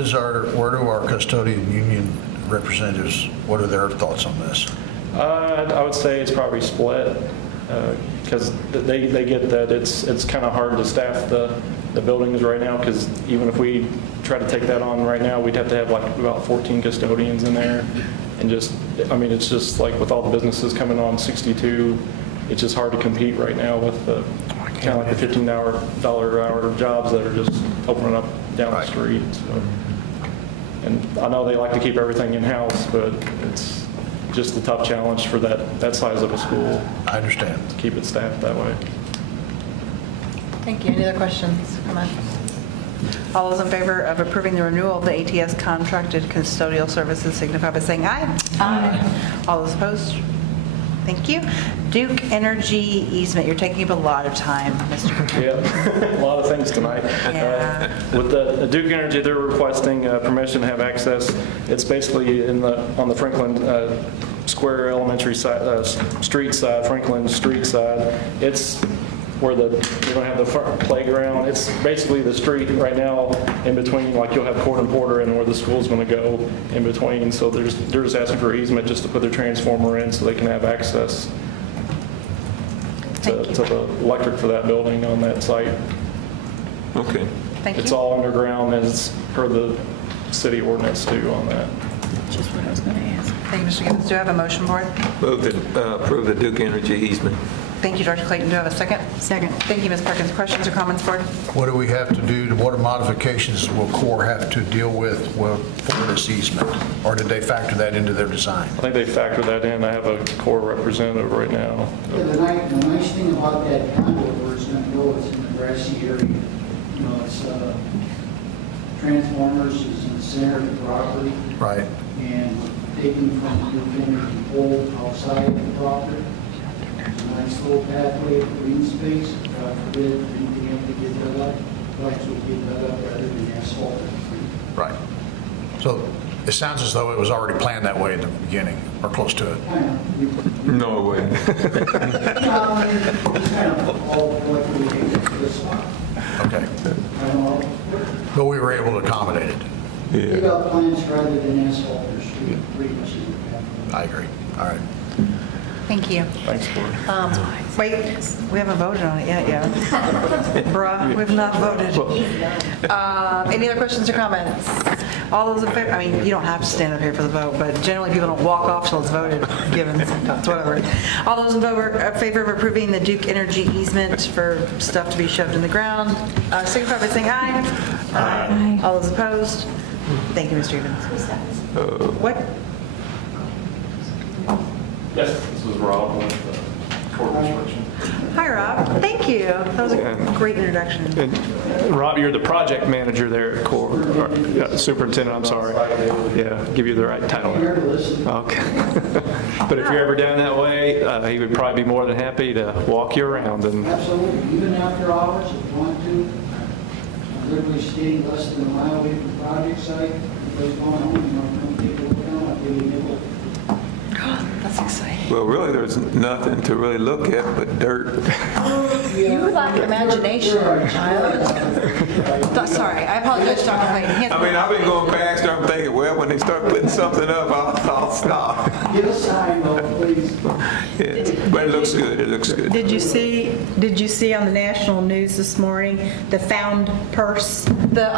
do our custodian union representatives, what are their thoughts on this? I would say it's probably split, because they get that it's kind of hard to staff the buildings right now, because even if we try to take that on right now, we'd have to have like about 14 custodians in there, and it's just like with all the businesses coming on 62, it's just hard to compete right now with the kind of like the $15 jobs that are just opening up down the street. So. And I know they like to keep everything in-house, but it's just a tough challenge for that size of a school. I understand. To keep it staffed that way. Thank you. Any other questions, comments? All those in favor of approving the renewal of the ATS contracted custodial services signify by saying aye. Aye. All those opposed? Thank you. Duke Energy easement. You're taking up a lot of time, Mr. Cooper. Yeah, a lot of things tonight. Yeah. With the Duke Energy, they're requesting permission to have access. It's basically on the Franklin Square Elementary side, street side, Franklin Street side. It's where you're going to have the front playground. It's basically the street right now in between, like you'll have Court and Porter and where the school's going to go in between. So they're just asking for easement just to put their transformer in so they can have access to the electric for that building on that site. Okay. Thank you. It's all underground as per the city ordinance too on that. Just what I was going to ask. Thank you, Mr. Gibbons. Do I have a motion, board? Move to approve the Duke Energy easement. Thank you, Dr. Clayton. Do I have a second? Second. Thank you, Ms. Perkins. Questions or comments, board? What do we have to do, what modifications will CORE have to deal with for this easement? Or did they factor that into their design? I think they factored that in. I have a core representative right now. The nice thing about that conduit, we're so it's in the grassy area. You know, it's, transformers is in the center of the property, Right. and taking from the new energy pole outside of the property. There's a nice little pathway of green space, God forbid anything have to get dug up, lights would get dug up rather than asphalt. Right. So it sounds as though it was already planned that way at the beginning, or close to it. No way. It's kind of all collectively came to this spot. Okay. I don't know. But we were able to accommodate it. Dig up plants rather than asphalt their street, pretty much. I agree. All right. Thank you. Thanks, Board. Wait, we haven't voted on it yet, Bruh, we've not voted. Any other questions or comments? All those in favor, I mean, you don't have to stand up here for the vote, but generally people don't walk off till it's voted, given, it's whatever. All those in favor of approving the Duke Energy easement for stuff to be shoved in the ground, signify by saying aye. Aye. All those opposed? Thank you, Mr. Evans. What? Yes, this was Rob with Court Construction. Hi, Rob. Thank you. That was a great introduction. And Rob, you're the project manager there at Core, or, superintendent, I'm sorry. Yeah, give you the right title. Okay. But if you're ever down that way, he would probably be more than happy to walk you around. And Absolutely, even after hours, if you want to. I'm literally staying less than a mile away from the project site. Everybody's going home, you know, come take a look around, I'll give you a nickel. That's exciting. Well, really, there's nothing to really look at but dirt. You lack imagination, child. Sorry, I apologize, Dr. Clayton. I mean, I've been going past there, I'm thinking, well, when they start putting something up, I'll stop. Get a sign, though, please. Yeah. But it looks good, it looks good. Did you see on the national news this morning, the found purse? On the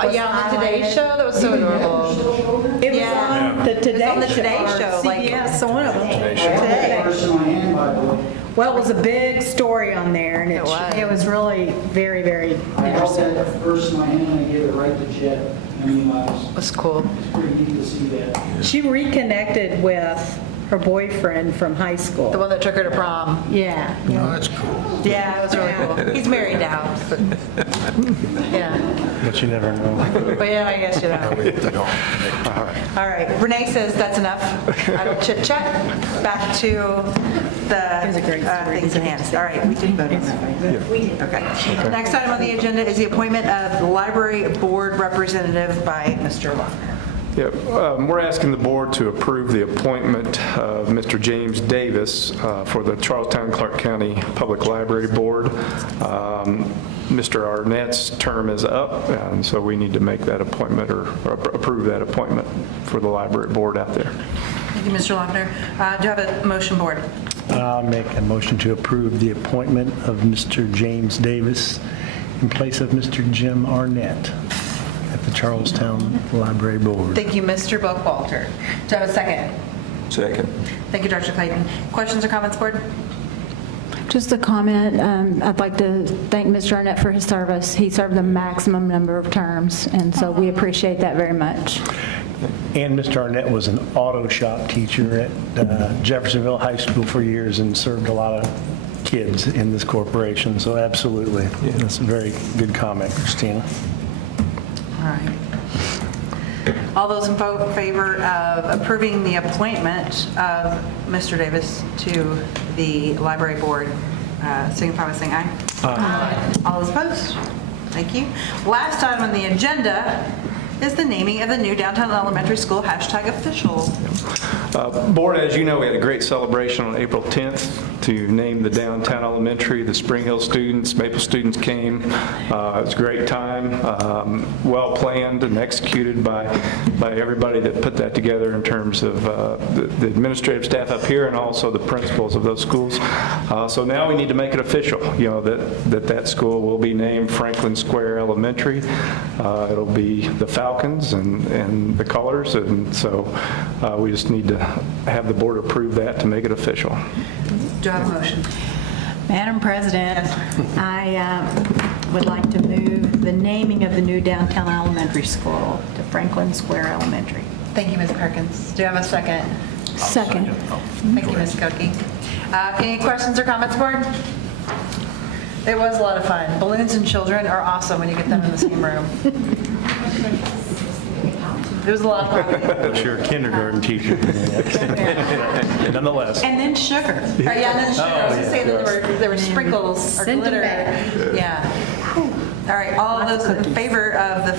Today Show, that was so adorable. It was on the Today Show. It was on the Today Show, or like- CBS, one of them. Today. Purse in my hand, by the way. Well, it was a big story on there, and It was. it was really very, very I held interesting. that purse in my hand and I gave it right to Jet. I mean, That's cool. it's pretty neat to see that. She reconnected with her boyfriend from high The school. one that took her to prom. Yeah. Oh, that's cool. Yeah, it was really cool. He's married now. But yeah. But you never know. But yeah, I guess you know. We have to go. All right. Renee says that's enough. I don't chit chat. Back to the things at hand. All right, we did vote on that. We did. Okay. Next item on the agenda is the appointment of the library board representative by Mr. Lochner. Yeah, we're asking the board to approve the appointment of Mr. James Davis for the Charlestown Clark County Public Library Board. Mr. Arnett's term is up, and so we need to make that appointment or approve that appointment for the library board out there. Thank you, Mr. Lochner. Do you have a motion, board? I'll make a motion to approve the appointment of Mr. James Davis in place of Mr. Jim Arnett at the Charlestown Library Board. Thank you, Mr. Buckwalter. Do I have a second? Second. Thank you, Dr. Clayton. Questions or comments, board? Just a comment, I'd like to thank Mr. Arnett for his service. He served the maximum number of terms, and so we appreciate that very much. And Mr. Arnett was an auto shop teacher at Jeffersonville High School for years and served a lot of kids in this corporation, so absolutely. That's a very good comment, Christina. All right. All those in favor of approving the appointment of Mr. Davis to the library board, signify by saying aye. Aye. All those opposed? Thank you. Last item on the agenda is the naming of the new downtown elementary school #official. Board, as you know, we had a great celebration on April 10th to name the downtown elementary. The Spring Hill students, Maple students came. It was a great time, well planned and executed by everybody that put that together in terms of the administrative staff up here and also the principals of those schools. So now we need to make it official, you know, that school will be named Franklin Square Elementary. It'll be the Falcons and the colors, and so we just need to have the board approve that to make it official. Do I have a motion? Madam President, I would like to move the naming of the new downtown elementary school to Franklin Square Elementary. Thank you, Ms. Perkins. Do you have a second? Second. Thank you, Ms. Skokie. Any questions or comments, board? It was a lot of fun. Balloons and children are awesome when you get them in the same room. It was a lot of fun. But you're a kindergarten teacher. Nonetheless. And then sugar. Yeah, and then sugar. I was going to say that there were sprinkles or glitter. Yeah. All right, all of those in favor of the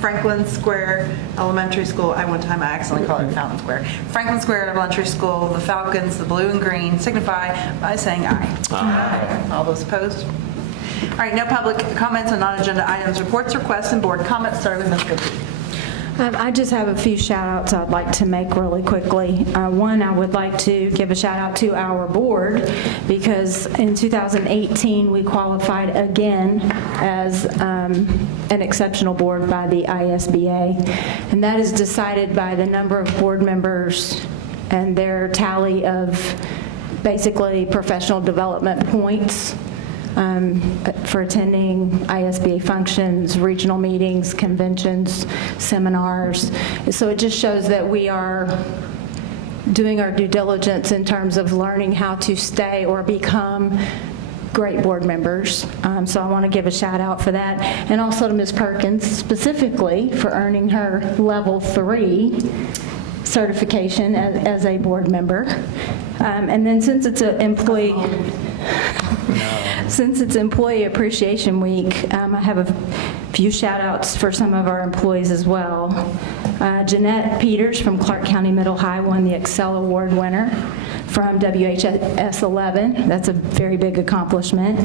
Franklin Square Elementary School, I one time I accidentally called it Fountain Square. Franklin Square Elementary School, the Falcons, the blue and green, signify by saying aye. Aye. All those opposed? All right, no public comments on non-agenda items, reports, requests, and board comments. Starting with Ms. Goodby. I just have a few shout-outs I'd like to make really quickly. One, I would like to give a shout-out to our board, because in 2018, we qualified again as an exceptional board by the ISBA, and that is decided by the number of board members and their tally of basically professional development points for attending ISBA functions, regional meetings, conventions, seminars. So it just shows that we are doing our due diligence in terms of learning how to stay or become great board members. So I want to give a shout out for that. And also to Ms. Perkins specifically for earning her level 3 certification as a board member. And then since it's an employee Appreciation Week, I have a few shout outs for some of our employees as well. Jeanette Peters from Clark County Middle High won the Excel Award winner from WHS 11. That's a very big accomplishment.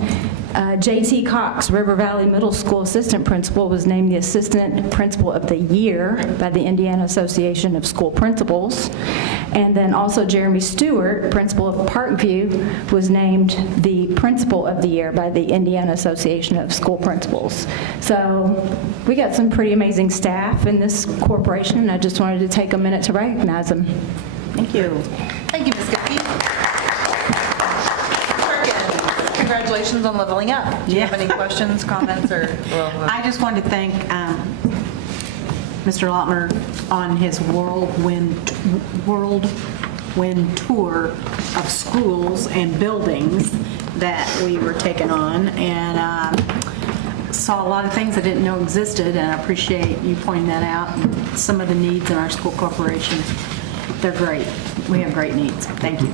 J.T. Cox, River Valley Middle School Assistant Principal, was named the Assistant Principal of the Year by the Indiana Association of School Principals. And then also Jeremy Stewart, Principal of Parkview, was named the Principal of the Year by the Indiana Association of School Principals. So we got some pretty amazing staff in this corporation, and I just wanted to take a minute to recognize them. Thank you. Thank you, Ms. Goodby. Perkins, congratulations on leveling up. Do you have any questions, comments, or? I just wanted to thank Mr. Lautner on his whirlwind tour of schools and buildings that we were taking on, and saw a lot of things I didn't know existed, and I appreciate you pointing that out. And some of the needs in our school corporation, they're great. We have great needs. Thank you.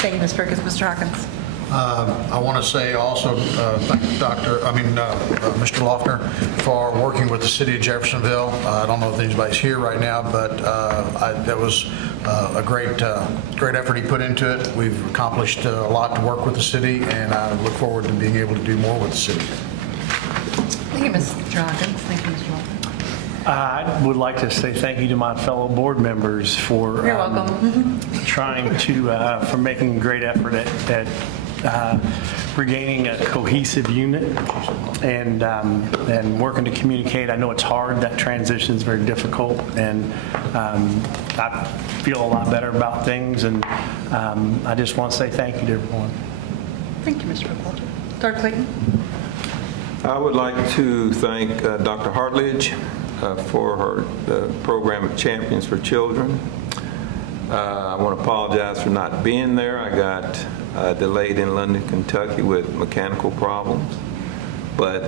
Thank you, Ms. Perkins. Mr. Hawkins. I want to say also thank Mr. Loeffner for working with the city of Jeffersonville. I don't know if anybody's here right now, but that was a great effort he put into it. We've accomplished a lot to work with the city, and I look forward to being able to do more with the city. Thank you, Mr. Hawkins. Thank you, Mr. Loeffner. I would like to say thank you to my fellow board members for You're welcome. trying to, for making a great effort at regaining a cohesive unit and working to communicate. I know it's hard. That transition is very difficult, and I feel a lot better about things, and I just want to say thank you to everyone. Thank you, Mr. Buckwalter. Dr. Clayton. I would like to thank Dr. Hartledge for the program of Champions for Children. I want to apologize for not being there. I got delayed in London, Kentucky with mechanical problems, but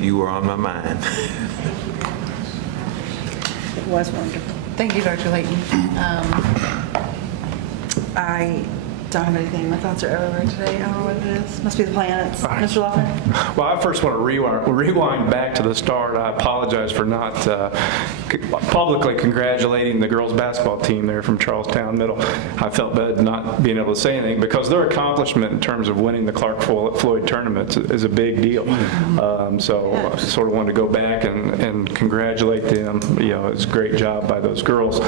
you were on my mind. It was wonderful. Thank you, Dr. Layton. I don't have anything. My thoughts are everywhere today. I don't know what it is. Must be the planets. Mr. Loeffner? Well, I first want to rewind back to the start. I apologize for not publicly congratulating the girls basketball team there from Charlestown Middle. I felt bad not being able to say anything because their accomplishment in terms of winning the Clark Floyd tournament is a big deal. So I sort of wanted to go back and congratulate them. You know, it's a great job by those girls.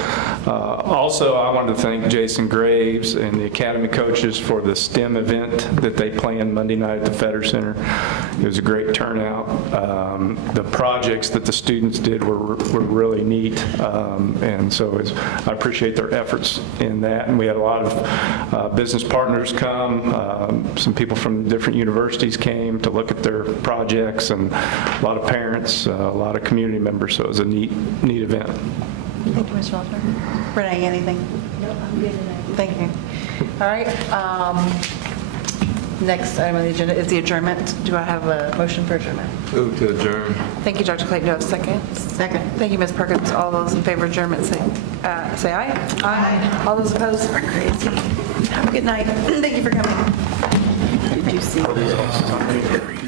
Also, I wanted to thank Jason Graves and the Academy coaches for the STEM event that they planned Monday night at the Fetter Center. It was a great turnout. The projects that the students did were really neat, and so I appreciate their efforts in that. And we had a lot of business partners come. Some people from different universities came to look at their projects, and a lot of parents, a lot of community members. So it was a neat event. Thank you, Mr. Loeffner. Renee, anything? No, I'm good tonight. Thank you. All right. Next item on the agenda is the adjournment. Do I have a motion for adjournment? Move to adjourn. Thank you, Dr. Clayton. Do I have a second? Second. Thank you, Ms. Perkins. All those in favor of adjournment, say aye. Aye. All those opposed are crazy. Have a good night. Thank you for coming. Did you see?